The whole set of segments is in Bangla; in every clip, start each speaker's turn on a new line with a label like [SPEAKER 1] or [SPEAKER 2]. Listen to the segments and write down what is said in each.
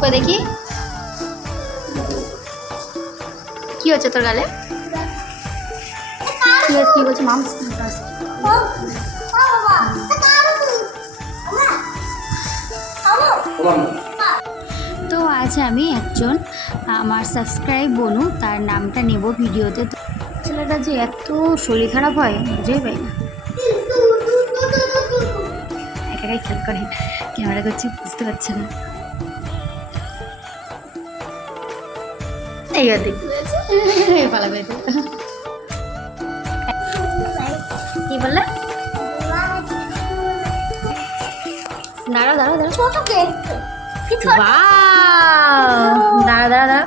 [SPEAKER 1] কই দেখি। কি হচ্ছে তোর গালে? কি হচ্ছে মাম? তো আজ আমি একজন, আমার সাবস্ক্রাইব বনু, তার নামটা নেব ভিডিওতে। ছেলেটা যে এত শরীর খারাপ হয়, বুঝেই পাই না। একাই খেয়াল করে ক্যামেরা করছে বুঝতে পারছে না। এই দেখতে পালাবে কি বললে? দাঁড়াও দাঁড়াও দাঁড়াও Wow! দাঁড়া দাঁড়া দাঁড়া।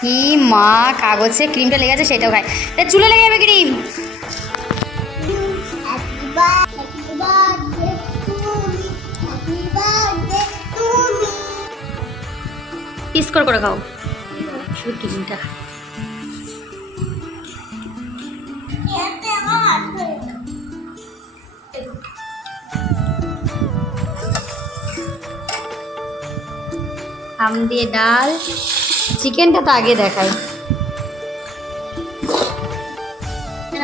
[SPEAKER 1] কি মা কাগজে ক্রিমটা লেগে আছে সেটাও খায়। তা চুলে লেগে যাবে ক্রিম পিস করে করে খাও। আম দিয়ে ডাল। চিকেনটা তো আগে দেখাই।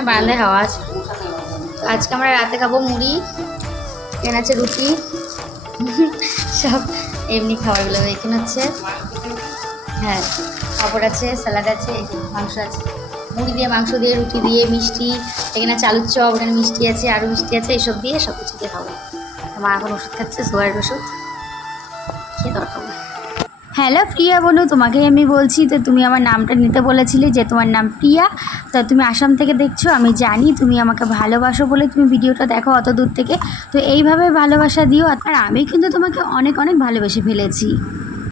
[SPEAKER 1] বারান্দায় হাওয়া আছে। আজকে আমরা রাতে খাব মুড়ি এখানে আছে রুটি। সব এমনি খাবারগুলো এখানে হচ্ছে হ্যাঁ পাপড় আছে, স্যালাড আছে মাংস আছে। মুড়ি দিয়ে, মাংস দিয়ে, রুটি দিয়ে, মিষ্টি, এখানে আলুর চপ, এখানে মিষ্টি আছে আরও মিষ্টি আছে, এসব দিয়ে সব কিছু দিয়ে খাব। মা এখন ওষুধ খাচ্ছে সোয়ার ওষুধ। খেয়ে দরকার হ্যালো প্রিয়া বলো তোমাকে আমি বলছি তো তুমি আমার নামটা নিতে বলেছিলে যে তোমার নাম প্রিয়া। তা তুমি আসাম থেকে দেখছ, আমি জানি তুমি আমাকে ভালোবাসো বলে তুমি ভিডিওটা দেখো অত দূর থেকে। তো এইভাবে ভালোবাসা দিও, আর আমি কিন্তু তোমাকে অনেক অনেক ভালোবেসে ফেলেছি।